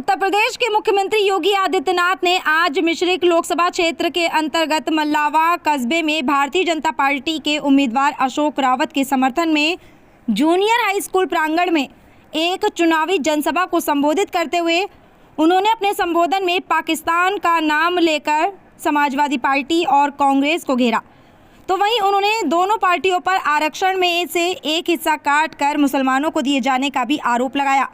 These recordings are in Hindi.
उत्तर प्रदेश के मुख्यमंत्री योगी आदित्यनाथ ने आज मिश्रिख लोकसभा क्षेत्र के अंतर्गत मल्लावा कस्बे में भारतीय जनता पार्टी के उम्मीदवार अशोक रावत के समर्थन में जूनियर हाई स्कूल प्रांगण में एक चुनावी जनसभा को संबोधित करते हुए उन्होंने अपने संबोधन में पाकिस्तान का नाम लेकर समाजवादी पार्टी और कांग्रेस को घेरा। तो वहीं उन्होंने दोनों पार्टियों पर आरक्षण में से एक हिस्सा काट कर मुसलमानों को दिए जाने का भी आरोप लगाया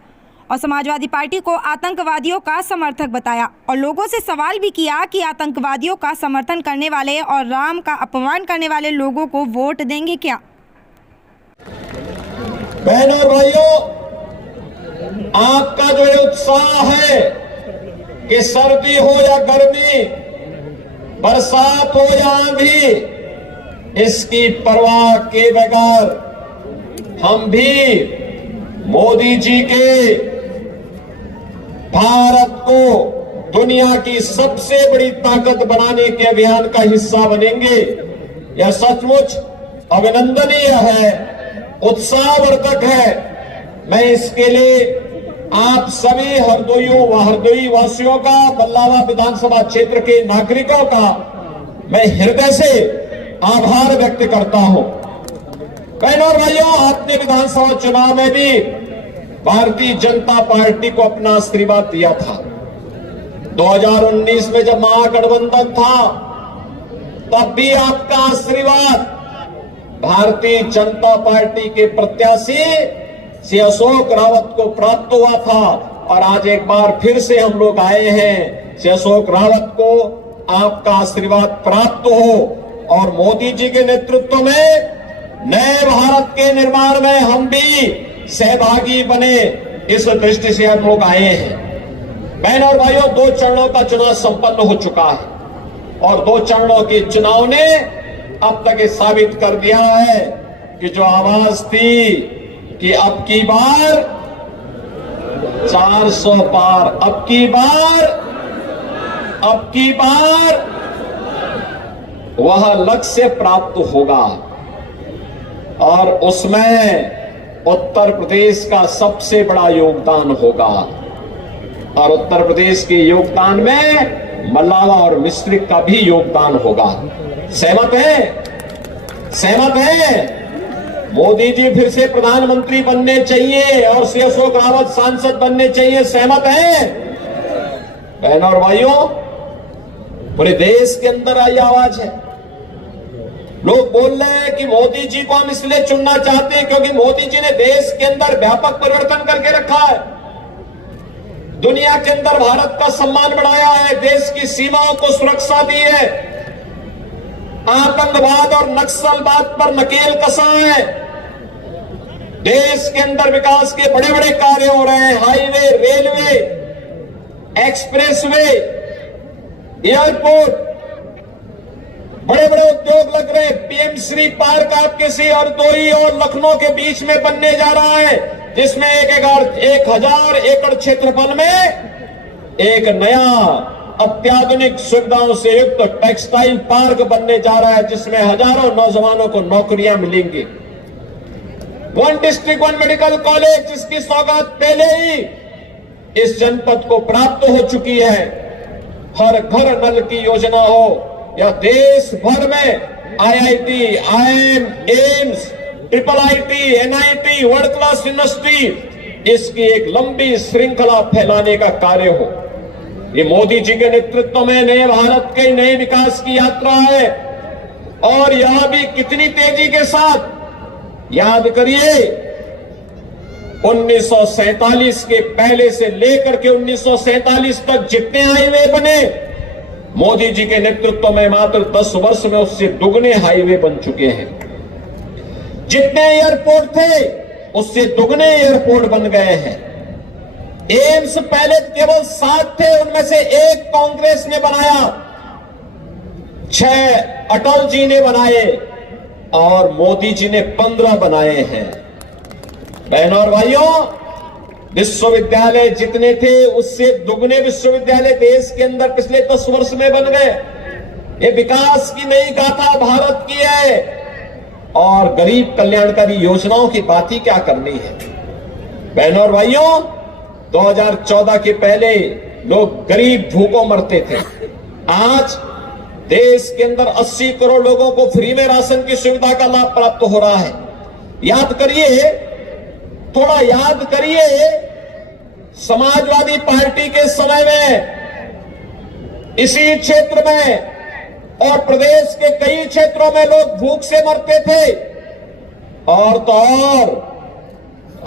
और समाजवादी पार्टी को आतंकवादियों का समर्थक बताया और लोगों से सवाल भी किया कि आतंकवादियों का समर्थन करने वाले और राम का अपमान करने वाले लोगों को वोट देंगे क्या। बहनों और भाइयों, आपका जो ये उत्साह है कि सर्दी हो या गर्मी, बरसात हो या आंधी, इसकी परवाह के बगैर हम भी मोदी जी के भारत को दुनिया की सबसे बड़ी ताकत बनाने के अभियान का हिस्सा बनेंगे। यह सचमुच अभिनंदनीय है, उत्साहवर्धक है। मैं इसके लिए आप सभी हरदोइयों व हरदोई वासियों का, मल्लावा विधानसभा क्षेत्र के नागरिकों का मैं हृदय से आभार व्यक्त करता हूं। बहनों और भाइयों, आपने विधानसभा चुनाव में भी भारतीय जनता पार्टी को अपना आशीर्वाद दिया था। 2019 में जब महागठबंधन था तब भी आपका आशीर्वाद भारतीय जनता पार्टी के प्रत्याशी श्री अशोक रावत को प्राप्त हुआ था और आज एक बार फिर से हम लोग आए हैं। श्री अशोक रावत को आपका आशीर्वाद प्राप्त हो और मोदी जी के नेतृत्व में नए भारत के निर्माण में हम भी सहभागी बने, इस दृष्टि से हम लोग आए हैं। बहनों और भाइयों, 2 चरणों का चुनाव संपन्न हो चुका है और 2 चरणों के चुनाव ने अब तक ये साबित कर दिया है कि जो आवाज थी कि अब की बार 400 पार, अब की बार वह लक्ष्य प्राप्त होगा और उसमें उत्तर प्रदेश का सबसे बड़ा योगदान होगा और उत्तर प्रदेश के योगदान में मल्लावा और मिश्रिख का भी योगदान होगा। सहमत है? मोदी जी फिर से प्रधानमंत्री बनने चाहिए और श्री अशोक रावत सांसद बनने चाहिए। सहमत है? बहनों और भाइयों, पूरे देश के अंदर आई आवाज है। लोग बोल रहे हैं कि मोदी जी को हम इसलिए चुनना चाहते हैं क्योंकि मोदी जी ने देश के अंदर व्यापक परिवर्तन करके रखा है, दुनिया के अंदर भारत का सम्मान बढ़ाया है, देश की सीमाओं को सुरक्षा दी है, आतंकवाद और नक्सलवाद पर नकेल कसा है, देश के अंदर विकास के बड़े बड़े कार्य हो रहे हैं। हाईवे, रेलवे, एक्सप्रेसवे, एयरपोर्ट, बड़े बड़े उद्योग लग रहे हैं। पीएम श्री पार्क आपके से हरदोई और लखनऊ के बीच में बनने जा रहा है, जिसमें 1000 एकड़ क्षेत्रफल में एक नया अत्याधुनिक सुविधाओं से युक्त टेक्सटाइल पार्क बनने जा रहा है, जिसमें हजारों नौजवानों को नौकरियां मिलेंगी। 1 डिस्ट्रिक्ट 1 मेडिकल कॉलेज, जिसकी सौगात पहले ही इस जनपद को प्राप्त हो चुकी है। हर घर नल की योजना हो या देश भर में IIT, IIM, AIIMS, IIIT, NIT, world class university, इसकी एक लंबी श्रृंखला फैलाने का कार्य हो। ये मोदी जी के नेतृत्व में नए भारत के नए विकास की यात्रा है और यह भी कितनी तेजी के साथ। याद करिए, 1947 के पहले से लेकर के 1947 तक जितने हाईवे बने, मोदी जी के नेतृत्व में मात्र 10 वर्ष में उससे दुगने हाईवे बन चुके हैं। जितने एयरपोर्ट थे उससे दुगने एयरपोर्ट बन गए हैं। एम्स पहले केवल 7 थे, उनमें से 1 कांग्रेस ने बनाया, 6 अटल जी ने बनाए और मोदी जी ने 15 बनाए हैं। बहनों और भाइयों, विश्वविद्यालय जितने थे उससे दुगने विश्वविद्यालय देश के अंदर पिछले 10 वर्ष में बन गए। ये विकास की नई गाथा भारत की है और गरीब कल्याणकारी योजनाओं की बात ही क्या करनी है। बहनों और भाइयों, 2014 के पहले लोग गरीब भूखों मरते थे। आज देश के अंदर 80 करोड़ लोगों को फ्री में राशन की सुविधा का लाभ प्राप्त हो रहा है। याद करिए, थोड़ा याद करिए, समाजवादी पार्टी के समय में इसी क्षेत्र में और प्रदेश के कई क्षेत्रों में लोग भूख से मरते थे। और तो और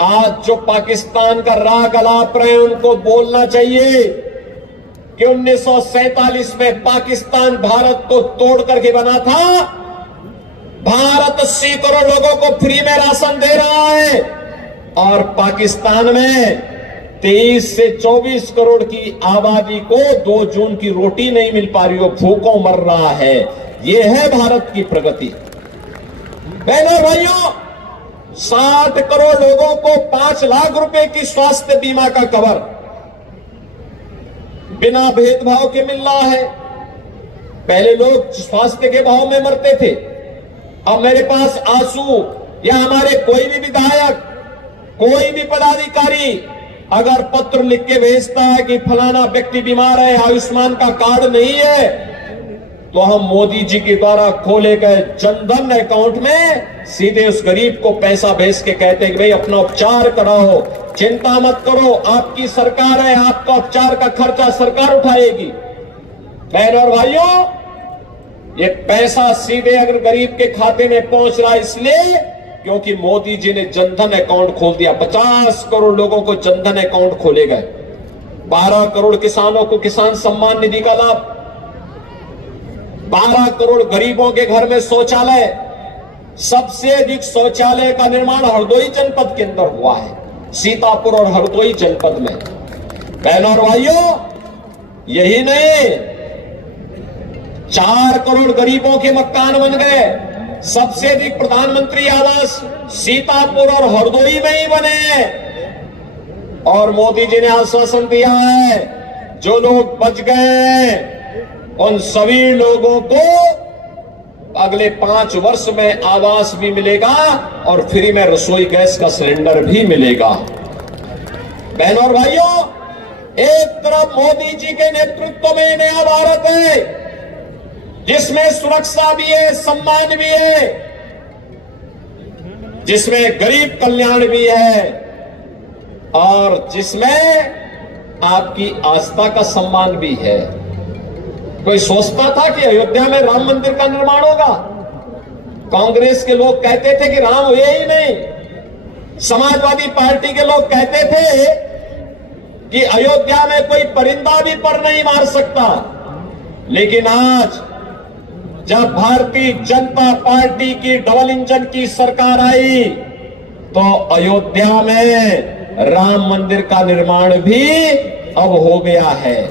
आज जो पाकिस्तान का राग अलाप रहे उनको बोलना चाहिए कि 1947 में पाकिस्तान भारत को तोड़ करके बना था। भारत 80 करोड़ लोगों को फ्री में राशन दे रहा है और पाकिस्तान में 23 से 24 करोड़ की आबादी को 2 जून की रोटी नहीं मिल पा रही हो, भूखों मर रहा है। यह है भारत की प्रगति। बहनों भाइयों, 60 करोड़ लोगों को 5 लाख रुपए की स्वास्थ्य बीमा का कवर बिना भेदभाव के मिल रहा है। पहले लोग स्वास्थ्य के भाव में मरते थे। अब मेरे पास आंसू या हमारे कोई भी विधायक, कोई भी पदाधिकारी अगर पत्र लिख के भेजता है कि फलाना व्यक्ति बीमार है, आयुष्मान का कार्ड नहीं है, तो हम मोदी जी के द्वारा खोले गए जनधन अकाउंट में सीधे उस गरीब को पैसा भेज के कहते हैं कि भाई अपना उपचार कराओ, चिंता मत करो, आपकी सरकार है, आपका उपचार का खर्चा सरकार उठाएगी। बहनों और भाइयों, ये पैसा सीधे अगर गरीब के खाते में पहुंच रहा है इसलिए क्योंकि मोदी जी ने जनधन अकाउंट खोल दिया। 50 करोड़ लोगों को जनधन अकाउंट खोले गए। 12 करोड़ किसानों को किसान सम्मान निधि का लाभ, 12 करोड़ गरीबों के घर में शौचालय। सबसे अधिक शौचालय का निर्माण हरदोई जनपद के अंदर हुआ है, सीतापुर और हरदोई जनपद में। बहनों और भाइयों, यही नहीं, 4 करोड़ गरीबों के मकान बन गए। सबसे अधिक प्रधानमंत्री आवास सीतापुर और हरदोई में ही बने हैं। और मोदी जी ने आश्वासन दिया है जो लोग बच गए उन सभी लोगों को अगले 5 वर्ष में आवास भी मिलेगा और फ्री में रसोई गैस का सिलेंडर भी मिलेगा। बहनों और भाइयों, एक तरफ मोदी जी के नेतृत्व में नया भारत है जिसमें सुरक्षा भी है, सम्मान भी है, जिसमें गरीब कल्याण भी है और जिसमें आपकी आस्था का सम्मान भी है। कोई सोचता था कि अयोध्या में राम मंदिर का निर्माण होगा? कांग्रेस के लोग कहते थे कि राम हुए ही नहीं। समाजवादी पार्टी के लोग कहते थे कि अयोध्या में कोई परिंदा भी पर नहीं मार सकता। लेकिन आज जब भारतीय जनता पार्टी की डबल इंजन की सरकार आई तो अयोध्या में राम मंदिर का निर्माण भी अब हो गया है।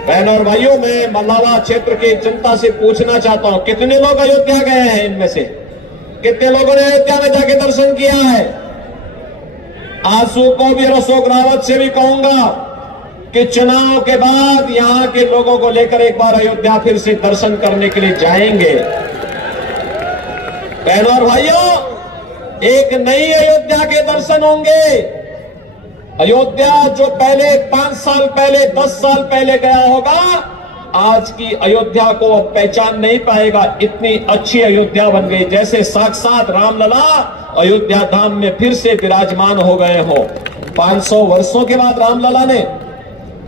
बहनों और भाइयों, मैं मल्लावा क्षेत्र की जनता से पूछना चाहता हूं, कितने लोग अयोध्या गए हैं? इनमें से कितने लोगों ने अयोध्या में जाके दर्शन किया है? आंसू को भी और अशोक रावत से भी कहूंगा कि चुनाव के बाद यहां के लोगों को लेकर एक बार अयोध्या फिर से दर्शन करने के लिए जाएंगे। बहनों और भाइयों, एक नई अयोध्या के दर्शन होंगे। अयोध्या जो पहले 5 साल पहले, 10 साल पहले गया होगा, आज की अयोध्या को पहचान नहीं पाएगा। इतनी अच्छी अयोध्या बन गई, जैसे साक्षात रामलला अयोध्या धाम में फिर से विराजमान हो गए हो। 500 वर्षों के बाद रामलला ने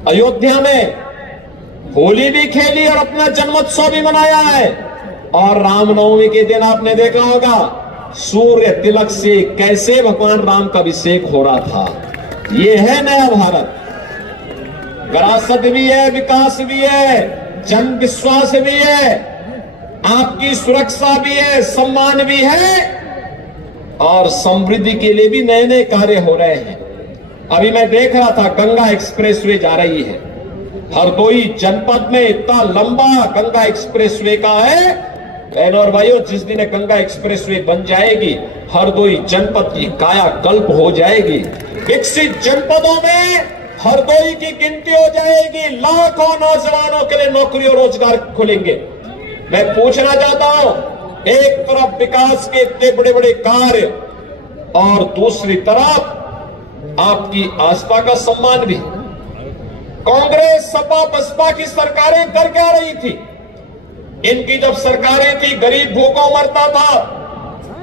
अयोध्या में होली भी खेली और अपना जन्मोत्सव भी मनाया है। और रामनवमी के दिन आपने देखा होगा सूर्य तिलक से कैसे भगवान राम का अभिषेक हो रहा था। ये है नया भारत। विरासत भी है, विकास भी है, जन विश्वास भी है, आपकी सुरक्षा भी है, सम्मान भी है और समृद्धि के लिए भी नए नए कार्य हो रहे हैं। अभी मैं देख रहा था गंगा एक्सप्रेसवे जा रही है हरदोई जनपद में। इतना लंबा गंगा एक्सप्रेसवे का है। बहनों और भाइयों, जिस दिन गंगा एक्सप्रेसवे बन जाएगी हरदोई जनपद की कायाकल्प हो जाएगी। विकसित जनपदों में हरदोई की गिनती हो जाएगी। लाखों नौजवानों के लिए नौकरी और रोजगार खुलेंगे। मैं पूछना चाहता हूं, एक तरफ विकास के इतने बड़े बड़े कार्य और दूसरी तरफ आपकी आस्था का सम्मान भी। कांग्रेस सपा बसपा की सरकारें कर क्या रही थी? इनकी जब सरकारें थी, गरीब भूखों मरता था,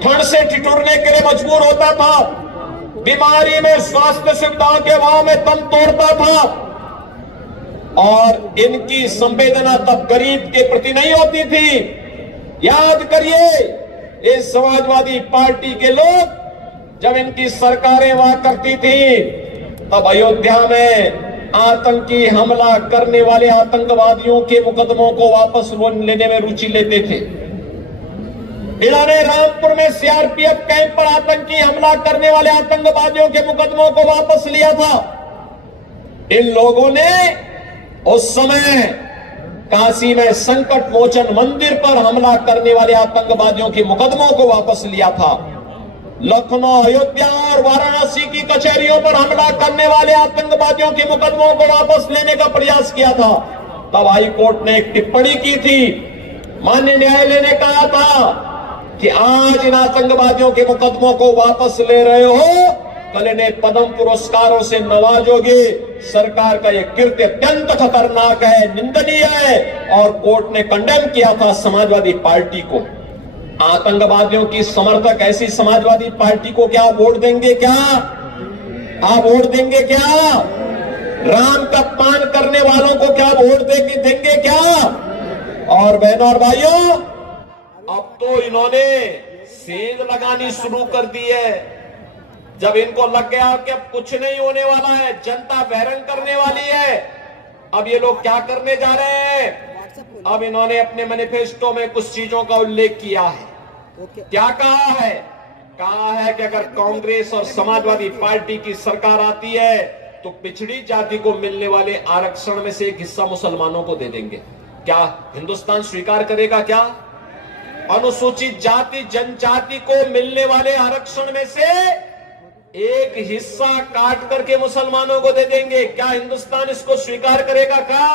ठंड से ठिठुरने के लिए मजबूर होता था, बीमारी में स्वास्थ्य सुविधाओं के अभाव में दम तोड़ता था, और इनकी संवेदना तब गरीब के प्रति नहीं होती थी। याद करिए, इस समाजवादी पार्टी के लोग जब इनकी सरकारें हुआ करती थी, तब अयोध्या में आतंकी हमला करने वाले आतंकवादियों के मुकदमों को वापस लेने में रुचि लेते थे। इन्होंने रामपुर में सीआरपीएफ कैंप पर आतंकी हमला करने वाले आतंकवादियों के मुकदमों को वापस लिया था। इन लोगों ने उस समय काशी में संकट मोचन मंदिर पर हमला करने वाले आतंकवादियों के मुकदमों को वापस लिया था। लखनऊ, अयोध्या और वाराणसी की कचहरियों पर हमला करने वाले आतंकवादियों के मुकदमों को वापस लेने का प्रयास किया था। तब हाई कोर्ट ने एक टिप्पणी की थी, माननीय न्यायालय ने कहा था कि आज इन आतंकवादियों के मुकदमों को वापस ले रहे हो, कल इन्हें पद्म पुरस्कारों से नवाजोगे। सरकार का यह कृत्य अत्यंत खतरनाक है, निंदनीय है, और कोर्ट ने कंडेम किया था समाजवादी पार्टी को। आतंकवादियों की समर्थक ऐसी समाजवादी पार्टी को क्या वोट देंगे? क्या आप वोट देंगे? क्या राम का अपमान करने वालों को क्या वोट देंगे? क्या? और बहनों और भाइयों, अब तो इन्होंने सेंध लगानी शुरू कर दी है। जब इनको लग गया कि अब कुछ नहीं होने वाला है, जनता बहरंग करने वाली है, अब ये लोग क्या करने जा रहे हैं? अब इन्होंने अपने मैनिफेस्टो में कुछ चीजों का उल्लेख किया है। क्या कहा है? कहा है कि अगर कांग्रेस और समाजवादी पार्टी की सरकार आती है तो पिछड़ी जाति को मिलने वाले आरक्षण में से एक हिस्सा मुसलमानों को दे देंगे। क्या हिंदुस्तान स्वीकार करेगा? क्या अनुसूचित जाति जनजाति को मिलने वाले आरक्षण में से एक हिस्सा काट करके मुसलमानों को दे देंगे? क्या हिंदुस्तान इसको स्वीकार करेगा? क्या?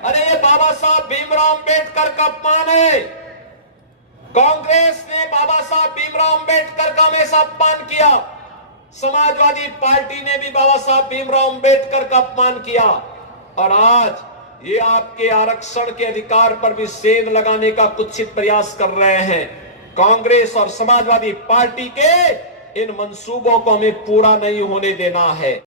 अरे ये बाबा साहब भीमराव अंबेडकर का अपमान है। कांग्रेस ने बाबा साहब भीमराव अंबेडकर का हमेशा अपमान किया, समाजवादी पार्टी ने भी बाबा साहब भीमराव अंबेडकर का अपमान किया, और आज ये आपके आरक्षण के अधिकार पर भी सेंध लगाने का कुत्सित प्रयास कर रहे हैं। कांग्रेस और समाजवादी पार्टी के इन मंसूबों को हमें पूरा नहीं होने देना है।